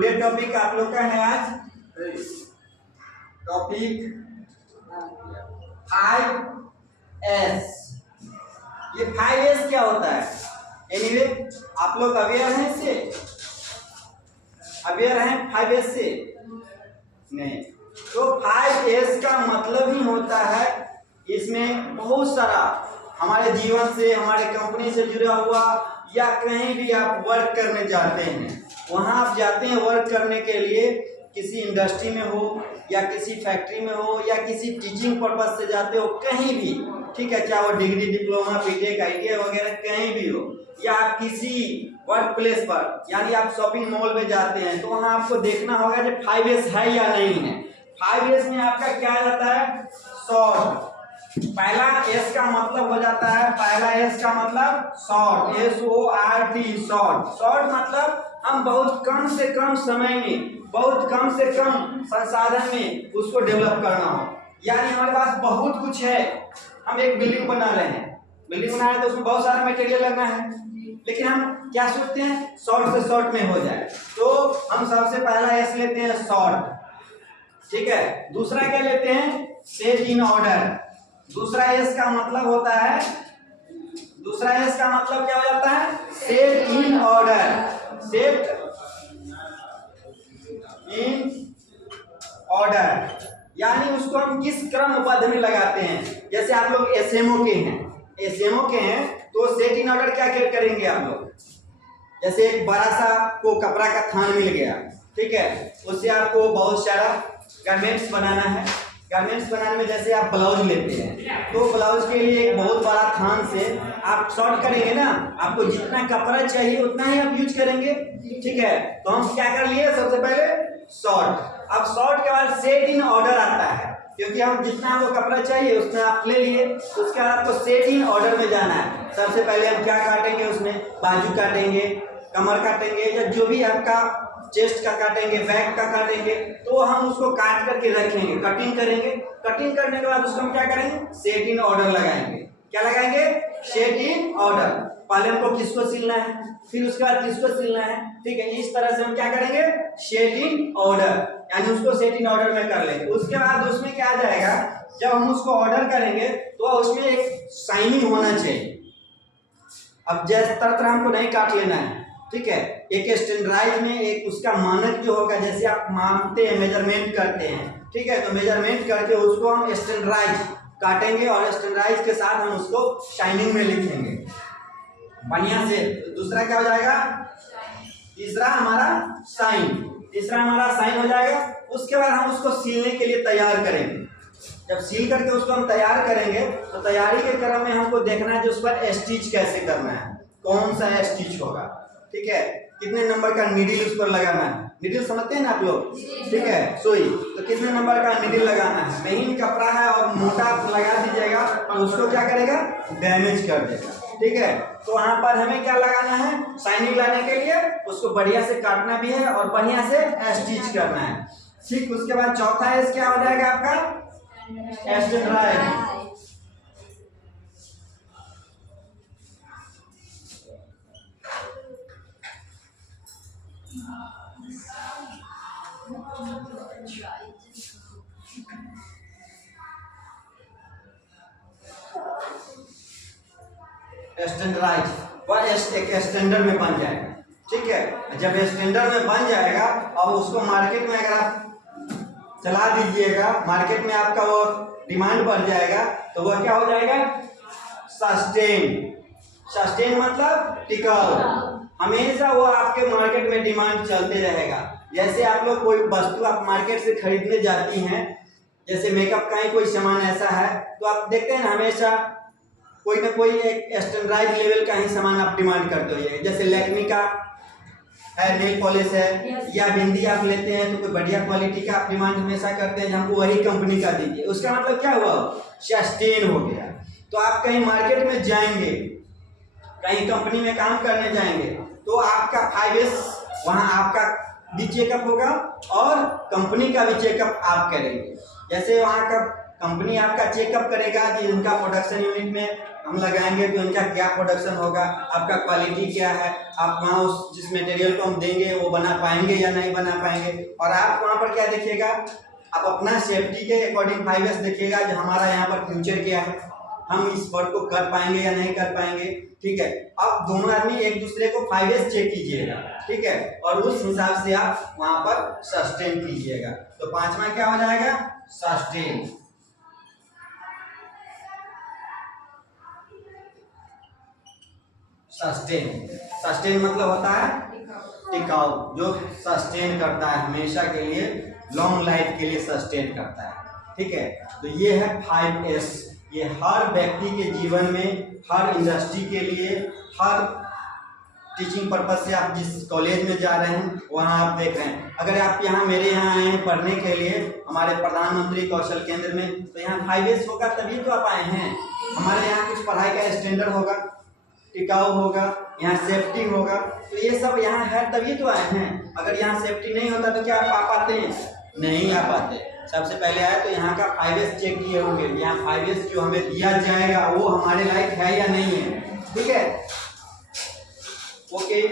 Today topic आप लोग का है आज टॉपिक 5S। ये 5S क्या होता है? एनीवे आप लोग अवेयर हैं इससे? अवेयर हैं 5S से? नहीं। तो 5S का मतलब ही होता है इसमें बहुत सारा हमारे जीवन से, हमारे कंपनी से जुड़ा हुआ, या कहीं भी आप वर्क करने जाते हैं, वहाँ आप जाते हैं वर्क करने के लिए, किसी इंडस्ट्री में हो या किसी फैक्ट्री में हो या किसी टीचिंग पर्पज से जाते हो, कहीं भी, ठीक है, चाहे वो डिग्री, डिप्लोमा, बीटेक, आईटीआई वगैरह कहीं भी हो, या आप किसी वर्क प्लेस पर यानी आप शॉपिंग मॉल में जाते हैं, तो वहाँ आपको देखना होगा कि 5S है या नहीं है। 5S में आपका क्या आ जाता है? शॉर्ट। पहला S का मतलब हो जाता है, पहला S का मतलब शॉर्ट, SORT, शॉर्ट। शॉर्ट मतलब हम बहुत कम से कम समय में, बहुत कम से कम संसाधन में उसको डेवलप करना हो। यानी हमारे पास बहुत कुछ है, हम एक बिल्डिंग बना रहे हैं, बिल्डिंग बना रहे हैं तो उसमें बहुत सारा मटेरियल लगना है, लेकिन हम क्या सोचते हैं? शॉर्ट से शॉर्ट में हो जाए। तो हम सबसे पहला S लेते हैं, शॉर्ट, ठीक है। दूसरा क्या लेते हैं? Set in order. दूसरा S का मतलब होता है, दूसरा S का मतलब क्या हो जाता है? Set in order. Set in order यानी उसको हम किस क्रमबद्ध में लगाते हैं। जैसे आप लोग SMO के हैं, SMO के हैं तो सेट इन ऑर्डर क्या करेंगे आप लोग? जैसे एक बड़ा सा आपको कपड़ा का थान मिल गया, ठीक है, उससे आपको बहुत सारा गारमेंट्स बनाना है। गारमेंट्स बनाने में जैसे आप ब्लाउज लेते हैं, तो ब्लाउज के लिए एक बहुत बड़ा थान से आप शॉर्ट करेंगे ना, आपको जितना कपड़ा चाहिए उतना ही आप यूज करेंगे, ठीक है। तो हम क्या कर लिए? सबसे पहले शॉर्ट। अब शॉर्ट के बाद सेट इन ऑर्डर आता है, क्योंकि हम जितना आपको कपड़ा चाहिए उतना आप ले लिए, तो उसके बाद आपको सेट इन ऑर्डर में जाना है। सबसे पहले हम क्या काटेंगे? उसमें बाजू काटेंगे, कमर काटेंगे, या जो भी आपका चेस्ट का काटेंगे, बैक का काटेंगे, तो हम उसको काट करके रखेंगे, कटिंग करेंगे। कटिंग करने के बाद उसको हम क्या करेंगे? सेट इन ऑर्डर लगाएंगे। क्या लगाएंगे? Set in order. पहले हमको किसको सिलना है, फिर उसके बाद किसको सिलना है, ठीक है। इस तरह से हम क्या करेंगे? सेट इन ऑर्डर, यानी उसको सेट इन ऑर्डर में कर लेंगे। उसके बाद उसमें क्या आ जाएगा? जब हम उसको ऑर्डर करेंगे तो उसमें एक शाइनिंग होना चाहिए। अब जैसे तरह हमको नहीं काट लेना है, ठीक है। एक स्टैंडर्डाइज में एक उसका मानक जो होगा, जैसे आप मानते हैं, मेजरमेंट करते हैं, ठीक है, तो मेजरमेंट करके उसको हम स्टैंडर्डाइज काटेंगे और स्टैंडर्डाइज के साथ हम उसको शाइनिंग में लिखेंगे बढ़िया से। दूसरा क्या हो जाएगा? तीसरा हमारा साइन, तीसरा हमारा साइन हो जाएगा। उसके बाद हम उसको सीलने के लिए तैयार करेंगे। जब सील करके उसको हम तैयार करेंगे तो तैयारी के क्रम में हमको देखना है कि उस पर स्टिच कैसे करना है, कौन सा स्टिच होगा, ठीक है, कितने नंबर का नीडल उस पर लगाना है। नीडल समझते हैं ना आप लोग, ठीक है, सुई, तो कितने नंबर का नीडल लगाना है। महीन कपड़ा है और मोटा लगा दीजिएगा तो उसको क्या करेगा? डैमेज कर देगा, ठीक है। तो वहाँ पर हमें क्या लगाना है? शाइनिंग लाने के लिए उसको बढ़िया से काटना भी है और बढ़िया से स्टिच करना है, ठीक। उसके बाद चौथा S क्या हो जाएगा आपका? स्टैंडर्डाइज। स्टैंडर्डाइज वह एक स्टैंडर्ड में बन जाएगा, ठीक है। जब स्टैंडर्ड में बन जाएगा और उसको मार्केट में अगर आप चला दीजिएगा, मार्केट में आपका वो डिमांड बढ़ जाएगा, तो वह क्या हो जाएगा? सस्टेन। सस्टेन मतलब टिकाऊ, हमेशा वो आपके मार्केट में डिमांड चलते रहेगा। जैसे आप लोग कोई वस्तु आप मार्केट से खरीदने जाती हैं, जैसे मेकअप का ही कोई सामान ऐसा है, तो आप देखते हैं ना हमेशा कोई ना कोई एक स्टैंडर्डाइज लेवल का ही सामान आप डिमांड करते हो। जैसे लैक्मी का है नेल पॉलिश है, या बिंदी आप लेते हैं तो कोई बढ़िया क्वालिटी का आप डिमांड हमेशा करते हैं, हमको वही कंपनी का दीजिए। उसका मतलब क्या हुआ? सस्टेन हो गया। तो आप कहीं मार्केट में जाएंगे, कहीं कंपनी में काम करने जाएंगे, तो आपका 5S वहाँ आपका भी चेकअप होगा और कंपनी का भी चेकअप आप करेंगे। जैसे वहाँ का कंपनी आपका चेकअप करेगा कि उनका प्रोडक्शन यूनिट में हम लगाएंगे तो इनका क्या प्रोडक्शन होगा, आपका क्वालिटी क्या है, आप वहाँ उस जिस मटेरियल को हम देंगे वो बना पाएंगे या नहीं बना पाएंगे। और आप वहाँ पर क्या देखिएगा, आप अपना सेफ्टी के अकॉर्डिंग 5S देखिएगा जो हमारा यहाँ पर फ्यूचर क्या है, हम इस वर्क को कर पाएंगे या नहीं कर पाएंगे। ठीक है, अब दोनों आदमी एक दूसरे को 5S चेक कीजिएगा, ठीक है, और उस हिसाब से आप वहाँ पर सस्टेन कीजिएगा। तो पांचवा क्या हो जाएगा, सस्टेन। सस्टेन, सस्टेन मतलब होता है टिकाऊ, जो सस्टेन करता है हमेशा के लिए, लॉन्ग लाइफ के लिए सस्टेन करता है। ठीक है, तो ये है 5S। ये हर व्यक्ति के जीवन में, हर इंडस्ट्री के लिए, हर टीचिंग पर्पज से आप जिस कॉलेज में जा रहे हैं वहाँ आप देख रहे हैं। अगर आप यहाँ मेरे यहाँ आए हैं पढ़ने के लिए हमारे प्रधानमंत्री कौशल केंद्र में, तो यहाँ 5S होगा तभी तो आप आए हैं। हमारे यहाँ कुछ पढ़ाई का स्टैंडर्ड होगा, टिकाऊ होगा, यहाँ सेफ्टी होगा, तो ये सब यहाँ है तभी तो आए हैं। अगर यहाँ सेफ्टी नहीं होता तो क्या आप आ पाते हैं, नहीं आ पाते। सबसे पहले आए तो यहाँ का 5S चेक किए होंगे, यहाँ 5S जो हमें दिया जाएगा वो हमारे लायक है या नहीं है। ठीक है, ओके।